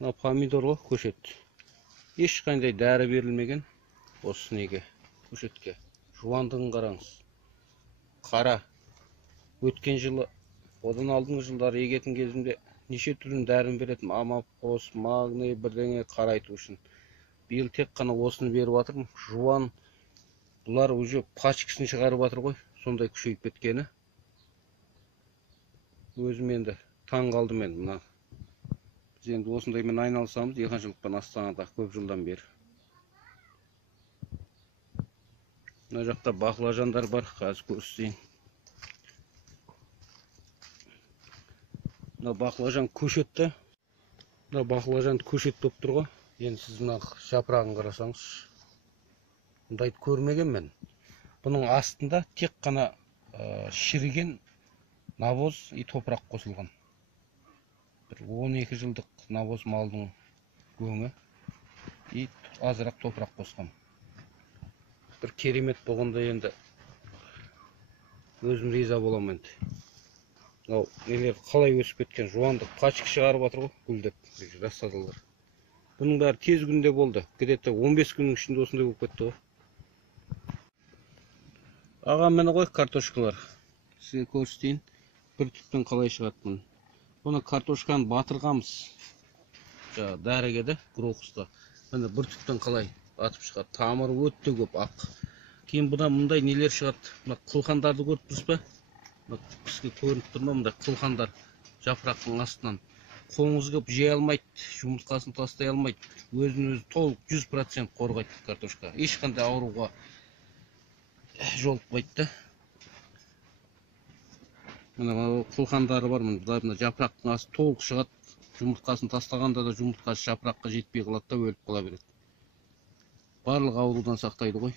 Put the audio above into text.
Мына помидорға көшет. Ешқандай дәрі берілмеген. Осы неге көшетке. Жуандығын қараңыз. Қара. Өткен жылы, одан алдыңғы жылдары егетін кезімде неше түрін дәрін беретін. Амафос, магний, бірдеңе қарайту үшін. Биыл тек қана осыны беріп жатырмын. Жуан. Бұлар уже пачкасын шығарып жатыр ғой. Сондай күшейіп кеткені. Өзім енді таң қалдым енді мына. Біз енді осындаймен айналысамыз. Диқаншылықпен Астанада көп жылдан бері. Мына жақта бақлажандар бар. Қазір көрсетейін. Мына бақлажан көшетті. Мына бақлажан көшет болып тұр ғой. Енді сіз мына жапырағын қарасаңыз. Мұндайды көрмеген мен. Бұның астында тек қана шіріген навоз и топырақ қосылған. Бір 12 жылдық навоз малдың өңі и азырақ топырақ қосқан. Бір керемет болғанда енді өзім риза боламын енді. Мынау нелер қалай өсіп кеткен, жуандық пачка шығарып жатыр ғой, гүлдеп рассадалар. Бұның бәрі тез күнде болды. Где-то 15 күннің ішінде осындай болып кетті ғой. Аға мені ғой картошкалар. Сізге көрсетейін. Бір түптен қалай шығады. Бұны картошканы батырғамыз. Дәріге де, грохуста. Мені бір түптен қалай атып шығады. Тамыры өтті көп ақ. Кейін бұдан мұндай нелер шығады. Мына қылқандарды көріп тұрсыз ба? Бізге көрініп тұр ма мұндай қылқандар жапырақтың астынан. Қоңыз көп жей алмайды, жұмыртқасын тастай алмайды. Өзін-өзі толық 100% қорғайды картошка. Ешқандай ауруға жолықпайды. Мына қылқандары бар, мына жапырақтың асты толық шығады. Жұмыртқасын тастағанда да жұмыртқасы жапыраққа жетпей қалады да өліп қала береді. Барлық аурудан сақтайды ғой.